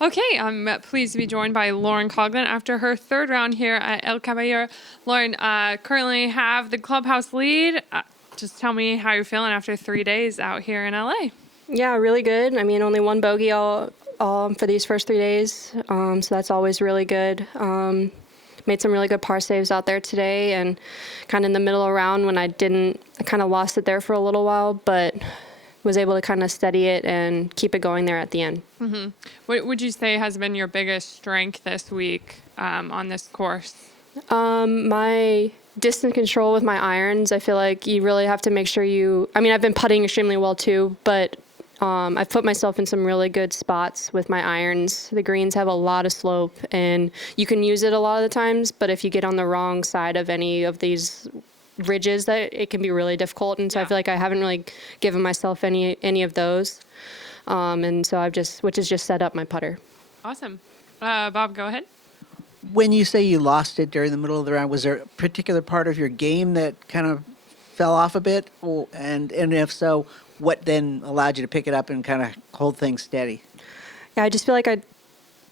Okay, I'm pleased to be joined by Lauren Coughlin after her third round here at El Caballero. Lauren, currently have the clubhouse lead. Just tell me how you're feeling after 3 days out here in LA. Yeah, really good. I mean, only one bogey all for these first 3 days, so that's always really good. Made some really good par saves out there today, and kind of in the middle around when I kind of lost it there for a little while, but was able to kind of steady it and keep it going there at the end. Mm-hmm. What would you say has been your biggest strength this week on this course? My distance control with my irons, I feel like you really have to make sure I've been putting extremely well too, but I've put myself in some really good spots with my irons. The greens have a lot of slope, and you can use it a lot of the times, but if you get on the wrong side of any of these ridges, that it can be really difficult. And so I feel like I haven't really given myself any of those. And so which has just set up my putter. Awesome. Bob, go ahead. When you say you lost it during the middle of the round, was there a particular part of your game that kind of fell off a bit? And if so, what then allowed you to pick it up and kind of hold things steady? Yeah, I just feel like I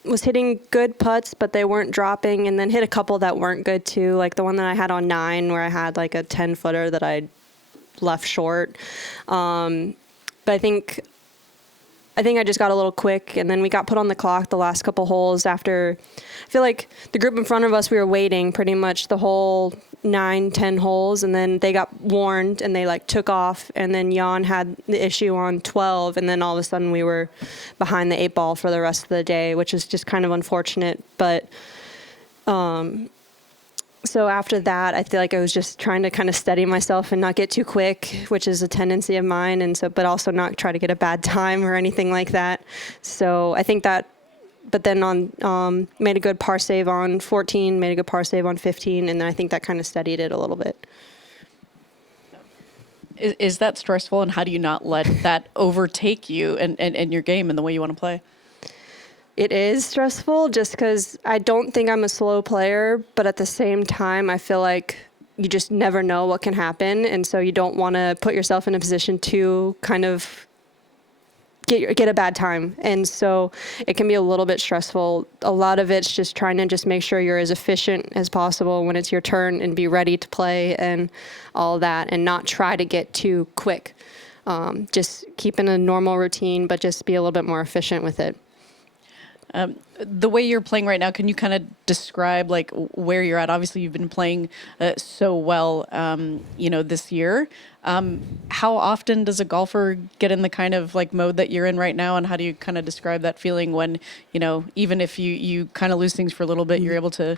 was hitting good putts, but they weren't dropping, and then hit a couple that weren't good too, like the one that I had on 9 where I had like a 10-footer that I left short. But I think I just got a little quick, and then we got put on the clock the last couple holes after. I feel like the group in front of us, we were waiting pretty much the whole 9-10 holes, and then they got warned and they like took off, and then Jan had the issue on 12, and then all of a sudden we were behind the 8 ball for the rest of the day, which is just kind of unfortunate. But so after that, I feel like I was just trying to kind of steady myself and not get too quick, which is a tendency of mine, and so but also not try to get a bad time or anything like that. So I think that. But then made a good par save on 14, made a good par save on 15, and then I think that kind of steadied it a little bit. Is that stressful, and how do you not let that overtake you and your game and the way you want to play? It is stressful just because I don't think I'm a slow player, but at the same time, I feel like you just never know what can happen, and so you don't want to put yourself in a position to kind of get a bad time, and so it can be a little bit stressful. A lot of it's just trying to just make sure you're as efficient as possible when it's your turn and be ready to play and all that, and not try to get too quick. Just keep in a normal routine, but just be a little bit more efficient with it. The way you're playing right now, can you kind of describe like where you're at? Obviously, you've been playing so well, this year. How often does a golfer get in the kind of like mode that you're in right now, and how do you kind of describe that feeling when, even if you kind of lose things for a little bit, you're able to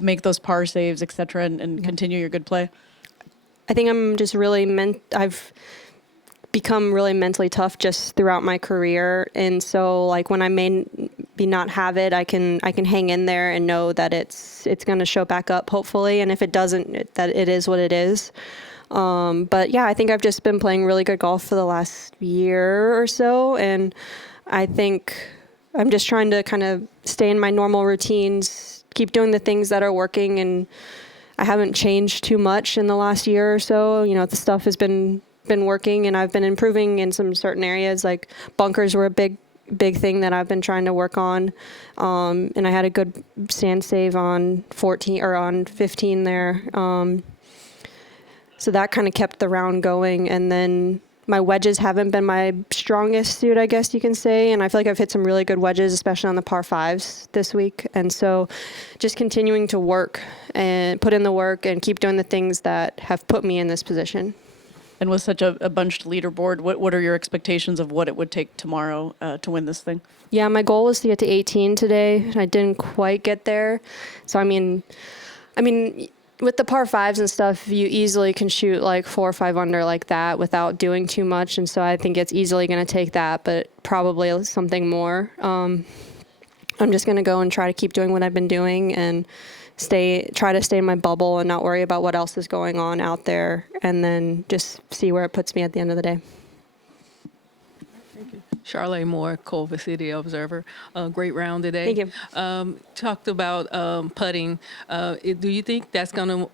make those par saves, et cetera, and continue your good play? I think I'm just I've become really mentally tough just throughout my career, and so like when I may be not have it, I can hang in there and know that it's going to show back up hopefully, and if it doesn't, that it is what it is. But yeah, I think I've just been playing really good golf for the last year or so, and I think I'm just trying to kind of stay in my normal routines, keep doing the things that are working, and I haven't changed too much in the last year or so. The stuff has been working, and I've been improving in some certain areas, like bunkers were a big thing that I've been trying to work on. And I had a good sand save on 14 or on 15 there. So that kind of kept the round going. And then my wedges haven't been my strongest suit, I guess you can say. And I feel like I've hit some really good wedges, especially on the par 5s this week. And so just continuing to work and put in the work and keep doing the things that have put me in this position. And with such a bunched leaderboard, what are your expectations of what it would take tomorrow to win this thing? Yeah, my goal was to get to 18 today, and I didn't quite get there. So, I mean, with the par 5s and stuff, you easily can shoot like 4 or 5 under like that without doing too much. And so I think it's easily going to take that, but probably something more. I'm just going to go and try to keep doing what I've been doing and try to stay in my bubble and not worry about what else is going on out there, and then just see where it puts me at the end of the day. Thank you. Charlotte Moore, Culver City Observer. Great round today. Thank you. Talked about putting. Do you think that's going to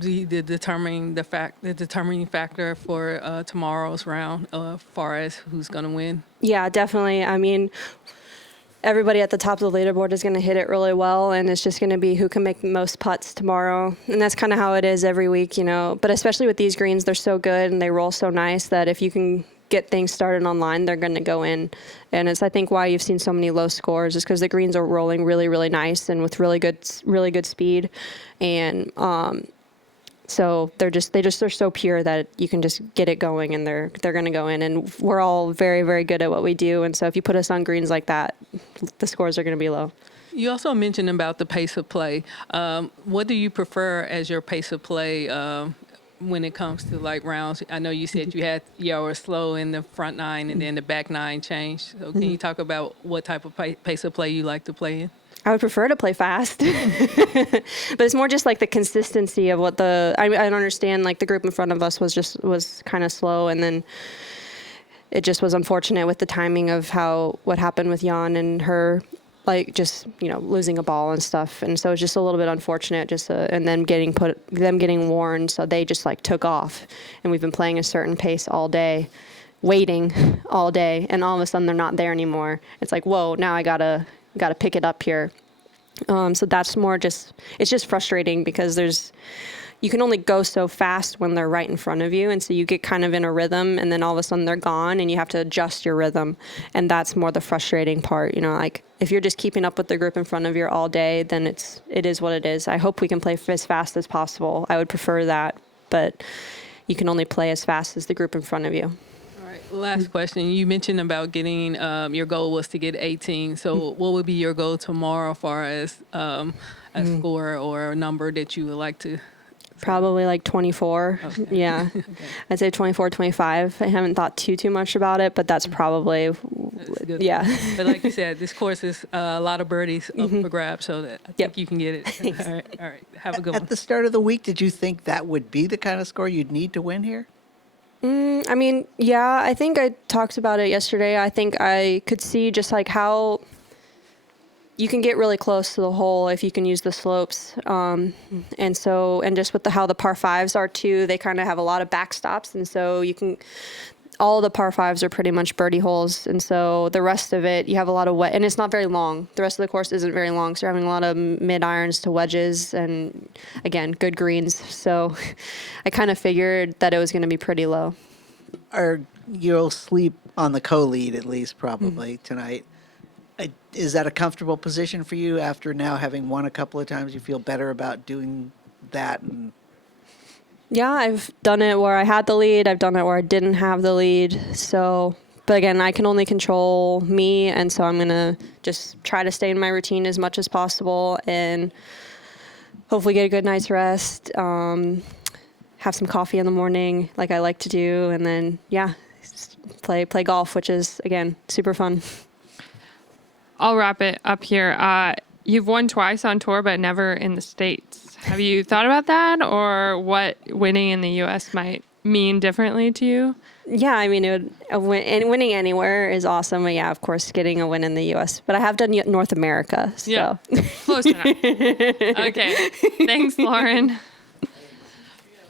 be the determining factor for tomorrow's round, as far as who's going to win? Yeah, definitely. I mean, everybody at the top of the leaderboard is going to hit it really well, and it's just going to be who can make the most putts tomorrow. And that's kind of how it is every week, you know. But especially with these greens, they're so good and they roll so nice that if you can get things started online, they're going to go in. And it's, I think, why you've seen so many low scores is because the greens are rolling really, really nice and with really good speed. And so they're so pure that you can just get it going, and they're going to go in. And we're all very, very good at what we do. And so if you put us on greens like that, the scores are going to be low. You also mentioned about the pace of play. What do you prefer as your pace of play when it comes to like rounds? I know you said you were slow in the front nine and then the back nine changed. So can you talk about what type of pace of play you like to play in? I would prefer to play fast, but it's more just like the consistency of what I don't understand. Like the group in front of us was kind of slow, and then it just was unfortunate with the timing of what happened with Jan and her, like just, you know, losing a ball and stuff. And so it's just a little bit unfortunate, and then them getting warned. So they just like took off, and we've been playing a certain pace all day, waiting all day. And all of a sudden they're not there anymore. It's like, whoa, now I gotta pick it up here. So that's more it's just frustrating because you can only go so fast when they're right in front of you. And so you get kind of in a rhythm, and then all of a sudden they're gone and you have to adjust your rhythm. And that's more the frustrating part. You know, like if you're just keeping up with the group in front of you all day, then it is what it is. I hope we can play as fast as possible. I would prefer that, but you can only play as fast as the group in front of you. Last question. You mentioned about getting your goal was to get 18. So what would be your goal tomorrow as far as a score or a number that you would like to? Probably like 24. Okay. Yeah. Okay. I'd say 24, 25. I haven't thought too much about it, but that's probably, That's good. yeah. But like you said, this course is a lot of birdies up for grabs, so that I think you can get it. All right. All right. Have a good one. At the start of the week, did you think that would be the kind of score you'd need to win here? I mean, yeah, I think I talked about it yesterday. I think I could see just like how you can get really close to the hole if you can use the slopes. And just with how the par fives are too, they kind of have a lot of backstops. And so all the par fives are pretty much birdie holes. And so the rest of it, you have a lot of wet, and it's not very long. The rest of the course isn't very long. So you're having a lot of mid irons to wedges and again, good greens. So I kind of figured that it was going to be pretty low. You'll sleep on the co-lead at least probably tonight. Is that a comfortable position for you after now having won a couple of times? You feel better about doing that? Yeah, I've done it where I had the lead. I've done it where I didn't have the lead. So, but again, I can only control me. And so I'm going to just try to stay in my routine as much as possible and hopefully get a good night's rest. Have some coffee in the morning like I like to do. And then, yeah, play golf, which is, again, super fun. I'll wrap it up here. You've won twice on tour, but never in the States. Have you thought about that, or what winning in the U.S. might mean differently to you? Yeah, I mean, winning anywhere is awesome. But yeah, of course, getting a win in the U.S. But I have done North America. So. Yeah, close enough. Okay, thanks, Lauren.